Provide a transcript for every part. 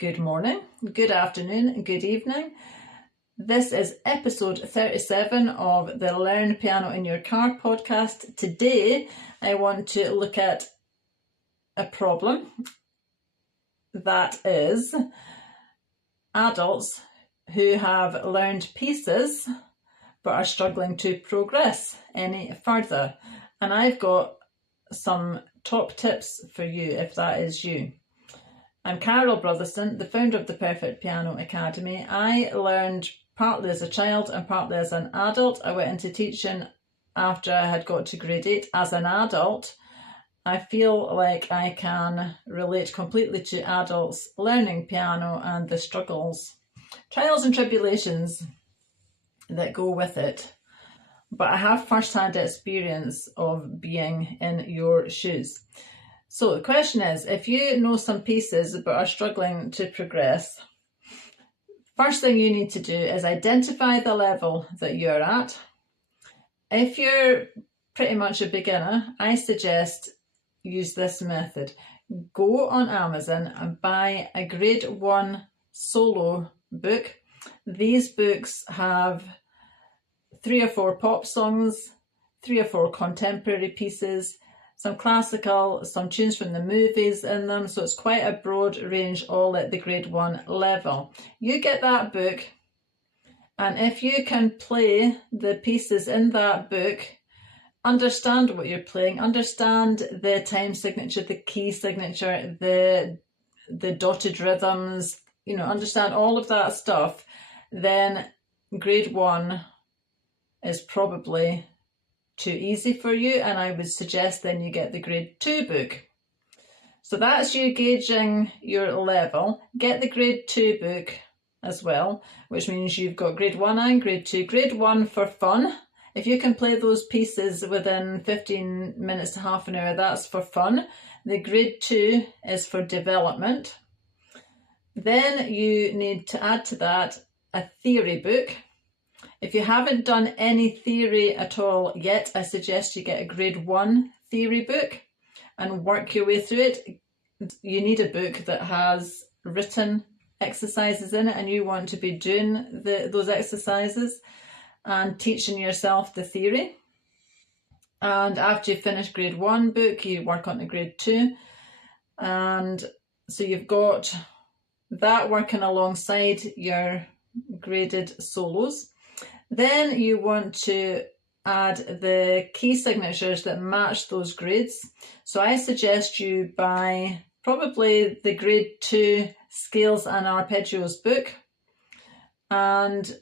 Good morning, good afternoon, good evening. This is episode 37 of the Learn Piano in Your Car podcast. Today, I want to look at a problem that is adults who have learned pieces but are struggling to progress any further. And I've got some top tips for you if that is you. I'm Carol Brotherson, the founder of the Perfect Piano Academy. I learned partly as a child and partly as an adult. I went into teaching after I had got to grade 8. As an adult, I feel like I can relate completely to adults learning piano and the struggles, trials and tribulations that go with it. But I have first-hand experience of being in your shoes. So the question is, if you know some pieces but are struggling to progress, first thing you need to do is identify the level that you're at. If you're pretty much a beginner, I suggest use this method. Go on Amazon and buy a grade 1 solo book. These books have 3 or 4 pop songs, 3 or 4 contemporary pieces, some classical, some tunes from the movies in them, so it's quite a broad range, all at the grade 1 level. You get that book, and if you can play the pieces in that book, understand what you're playing, understand the time signature, the key signature, the dotted rhythms, understand all of that stuff, then grade 1 is probably too easy for you, and I would suggest then you get the grade 2 book. So that's you gauging your level. Get the grade 2 book as well, which means you've got grade 1 and grade 2. Grade 1 for fun. If you can play those pieces within 15 minutes to half an hour, that's for fun. The grade 2 is for development. Then you need to add to that a theory book. If you haven't done any theory at all yet, I suggest you get a grade 1 theory book and work your way through it. You need a book that has written exercises in it, and you want to be doing those exercises and teaching yourself the theory. And after you finish grade 1 book, you work on the grade 2. And so you've got that working alongside your graded solos. Then you want to add the key signatures that match those grades. So I suggest you buy probably the grade 2 scales and arpeggios book and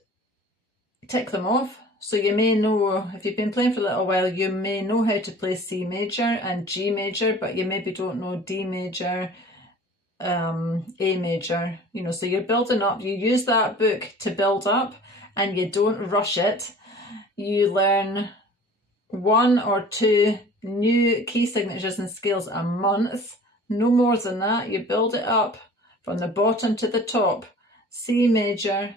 tick them off. So you may know, if you've been playing for a little while, you may know how to play C major and G major, but you maybe don't know D major, A major, so you're building up. You use that book to build up, and you don't rush it. You learn 1 or 2 new key signatures and scales a month, no more than that. You build it up from the bottom to the top. C major,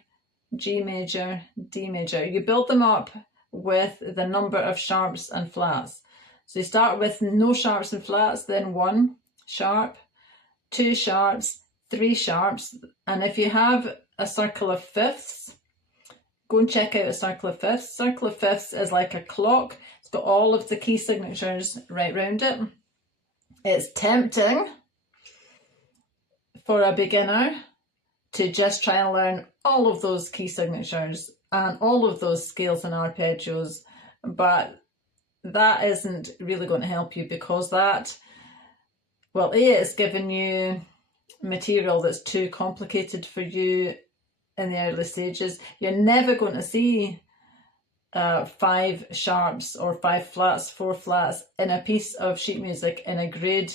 G major, D major. You build them up with the number of sharps and flats. So you start with no sharps and flats, then 1 sharp, 2 sharps, 3 sharps. And if you have a circle of fifths, go and check out a circle of fifths. Circle of fifths is like a clock. It's got all of the key signatures right round it. It's tempting for a beginner to just try and learn all of those key signatures and all of those scales and arpeggios, but that isn't really going to help you, because that, well, it's giving you material that's too complicated for you in the early stages. You're never going to see 5 sharps or 5 flats, 4 flats in a piece of sheet music in a grade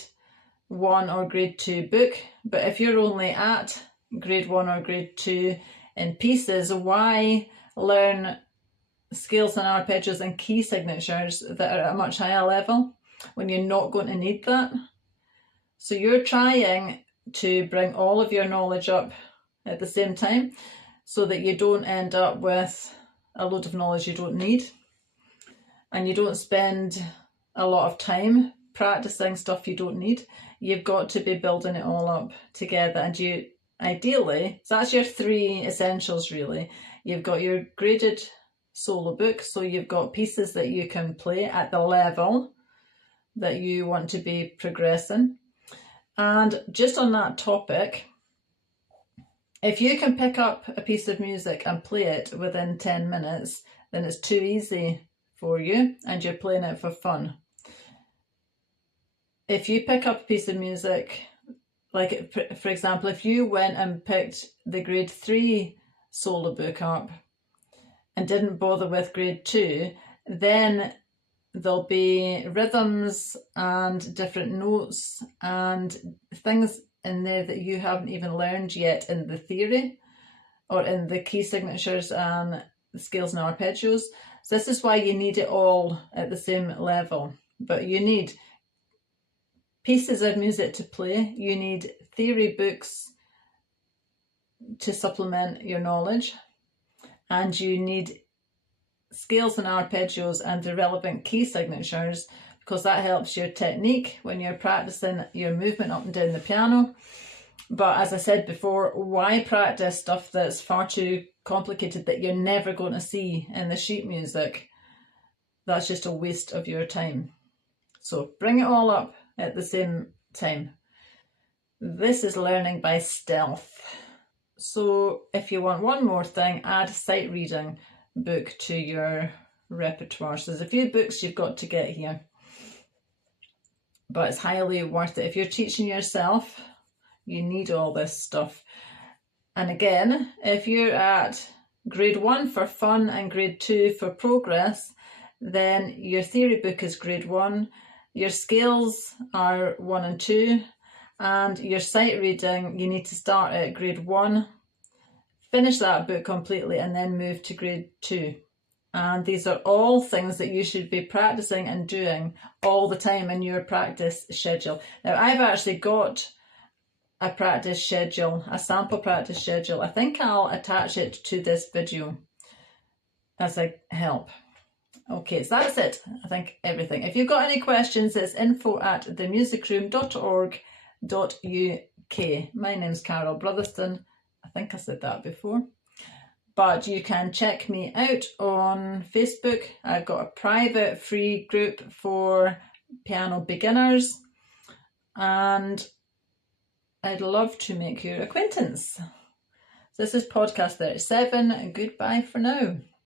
1 or grade 2 book. But if you're only at grade 1 or grade 2 in pieces, why learn scales and arpeggios and key signatures that are at a much higher level when you're not going to need that? So you're trying to bring all of your knowledge up at the same time so that you don't end up with a load of knowledge you don't need, and you don't spend a lot of time practicing stuff you don't need. You've got to be building it all up together, and ideally, so that's your 3 essentials really. You've got your graded solo book, so you've got pieces that you can play at the level that you want to be progressing. And just on that topic, if you can pick up a piece of music and play it within 10 minutes, then it's too easy for you and you're playing it for fun. If you pick up a piece of music, like for example, if you went and picked the grade 3 solo book up and didn't bother with grade 2, then there'll be rhythms and different notes and things in there that you haven't even learned yet in the theory or in the key signatures and the scales and arpeggios. So this is why you need it all at the same level. But you need pieces of music to play, you need theory books to supplement your knowledge, and you need scales and arpeggios and the relevant key signatures, because that helps your technique when you're practicing your movement up and down the piano. But as I said before, why practice stuff that's far too complicated that you're never going to see in the sheet music? That's just a waste of your time. So bring it all up at the same time. This is learning by stealth. So if you want one more thing, add sight reading book to your repertoire. So there's a few books you've got to get here, but it's highly worth it. If you're teaching yourself, you need all this stuff. And again, if you're at grade 1 for fun and grade 2 for progress, then your theory book is grade 1, your scales are 1 and 2, and your sight reading, you need to start at grade 1, finish that book completely, and then move to grade 2. And these are all things that you should be practicing and doing all the time in your practice schedule. Now, I've actually got a practice schedule, a sample practice schedule. I think I'll attach it to this video as a help. Okay, so that's it. I think everything. If you've got any questions, it's info@themusicroom.org.uk. My name's Carol Brotherston. I think I said that before. But you can check me out on Facebook. I've got a private free group for piano beginners, and I'd love to make your acquaintance. So this is podcast 37, and goodbye for now.